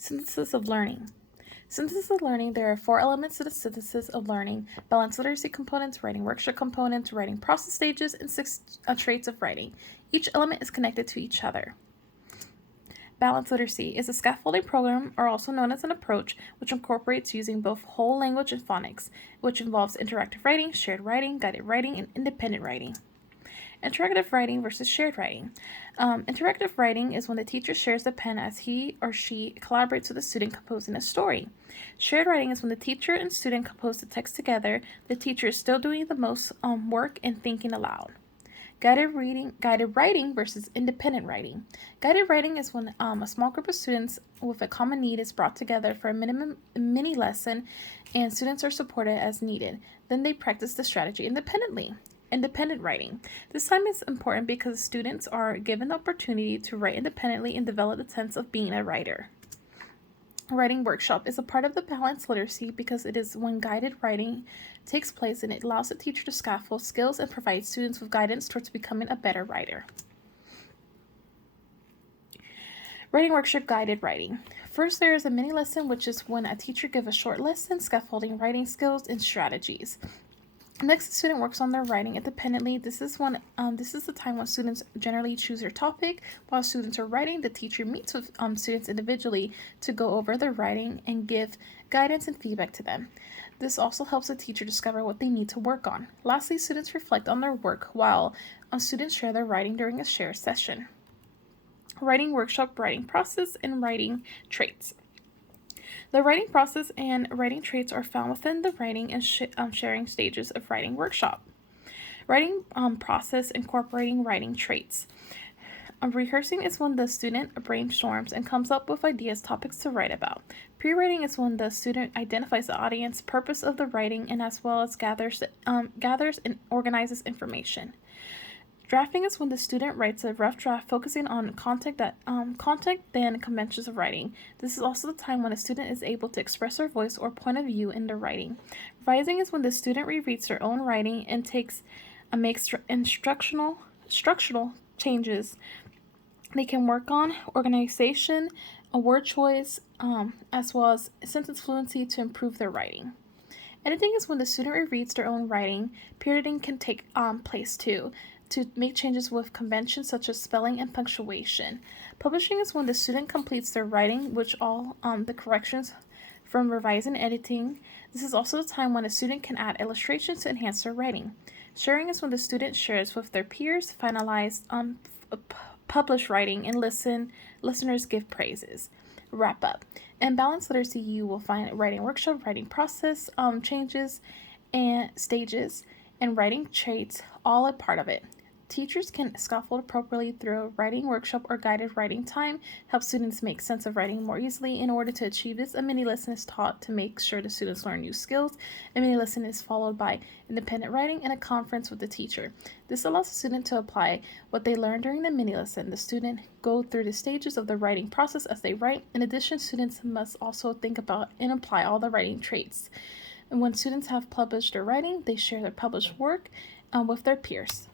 Synthesis of learning. Synthesis of learning, there are 4 elements to the synthesis of learning: balanced literacy components, writing workshop components, writing process stages, and 6 traits of writing. Each element is connected to each other. Balanced literacy is a scaffolding program, or also known as an approach, which incorporates using both whole language and phonics, which involves interactive writing, shared writing, guided writing, and independent writing. Interactive writing versus shared writing. Interactive writing is when the teacher shares the pen as he or she collaborates with the student composing a story. Shared writing is when the teacher and student compose the text together. The teacher is still doing the most work and thinking aloud. Guided writing versus independent writing. Guided writing is when a small group of students with a common need is brought together for a mini lesson, and students are supported as needed. Then they practice the strategy independently. Independent writing. This time is important because students are given the opportunity to write independently and develop the sense of being a writer. Writing workshop is a part of the balanced literacy because it is when guided writing takes place, and it allows the teacher to scaffold skills and provide students with guidance towards becoming a better writer. Writing workshop guided writing. First, there is a mini lesson, which is when a teacher gives a short lesson scaffolding writing skills and strategies. Next, the student works on their writing independently. This is the time when students generally choose their topic. While students are writing, the teacher meets with students individually to go over their writing and give guidance and feedback to them. This also helps the teacher discover what they need to work on. Lastly, students reflect on their work while students share their writing during a shared session. Writing workshop, writing process, and writing traits. The writing process and writing traits are found within the writing and sharing stages of writing workshop. Writing process incorporating writing traits. Rehearsing is when the student brainstorms and comes up with ideas, topics to write about. Pre-writing is when the student identifies the audience, purpose of the writing, and as well as gathers and organizes information. Drafting is when the student writes a rough draft focusing on content and conventions of writing. This is also the time when a student is able to express their voice or point of view in their writing. Revising is when the student rereads their own writing and makes structural changes. They can work on organization, a word choice, as well as sentence fluency to improve their writing. Editing is when the student rereads their own writing. Perioding can take place too, to make changes with conventions such as spelling and punctuation. Publishing is when the student completes their writing, which all the corrections from revising and editing. This is also the time when a student can add illustrations to enhance their writing. Sharing is when the student shares with their peers, finalize published writing, and listeners give praises. Wrap up. In balanced literacy, you will find writing workshop, writing process, changes and stages, and writing traits, all a part of it. Teachers can scaffold appropriately through a writing workshop or guided writing time, help students make sense of writing more easily. In order to achieve this, a mini lesson is taught to make sure the students learn new skills. A mini lesson is followed by independent writing and a conference with the teacher. This allows the student to apply what they learned during the mini lesson. The student go through the stages of the writing process as they write. In addition, students must also think about and apply all the writing traits. And when students have published their writing, they share their published work with their peers.